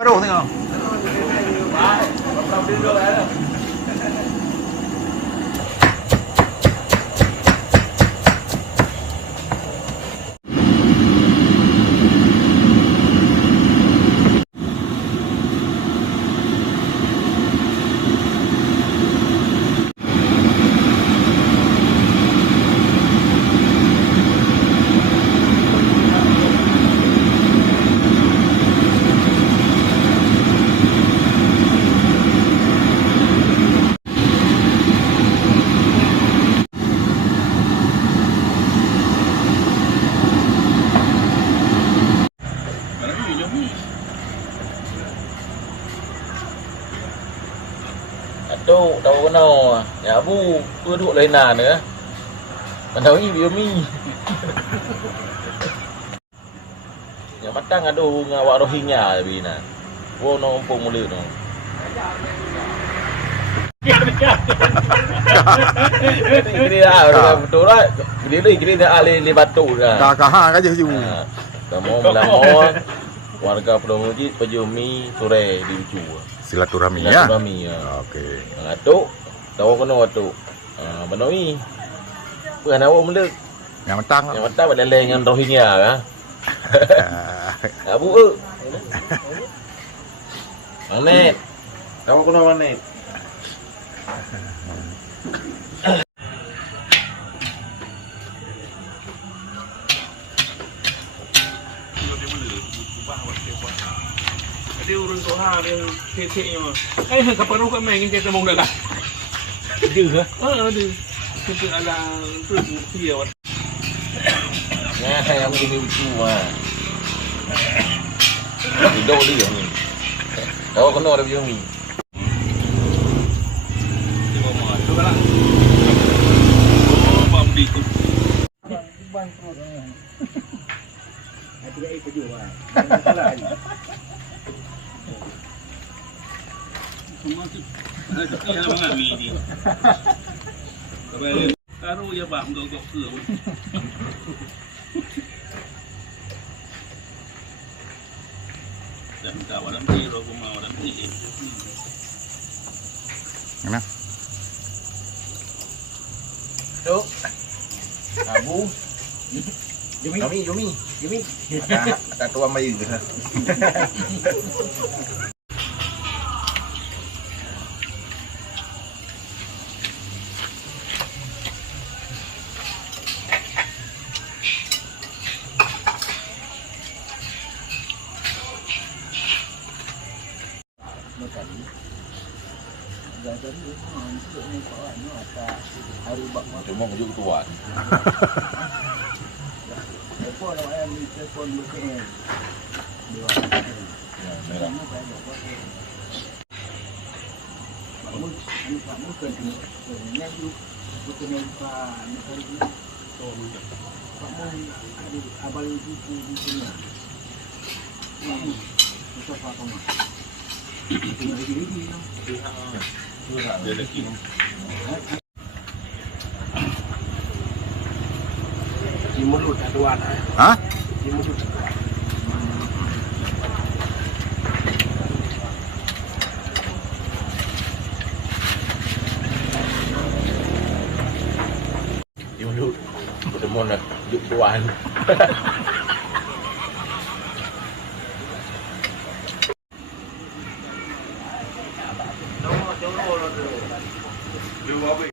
Baru tengok. Đâu đâu có nào nhà bu cứ đụ lên nà nữa còn đâu như mi nhà bắt tăng ada ngawak rohingya tapi na wo no pung mulu no kiri betul lah kiri ali batu dah Dah kahang aja sih. kamu melamo warga Pulau Mujid Pejumi sore di Ucu Silaturahmi ya. Silaturahmi ya. Okey. Atuk tahu kena atuk. Benoi. Bukan awak mula. Yang mentang. Yang mentang berleleng dengan Rohingya kan. Abu Manet. Tahu kena manet. Dia urus soha dia kek-keknya mah. Kapan aku main dengan kita mau dah. Dia ada. Kita ada tu dia awak. Nah, saya begini Ucu ah. Tidur dia ni. Tahu kena ada Pejumi. Tengok mah. Tu lah. Oh, bam di tu. Bang pro. Ada ai perjuang. Salah ni. Semua tu ada banyak mi ni. Kalau karo ya bang gok ke. Dan kawan nanti rogo mau nanti. Mana? Tu. Abu. Yumi. Tak tua mai ke. Cuma menuju tuan. Telepon awak ni telefon BKM. Merah. Kamu kan ni aku bukan nampak nak ni. Kamu ada abal buku di sini. Mustafa kamu. Ini lagi. Dia lagi. Di mulut tuan. Hah? Di mulut. Tuan.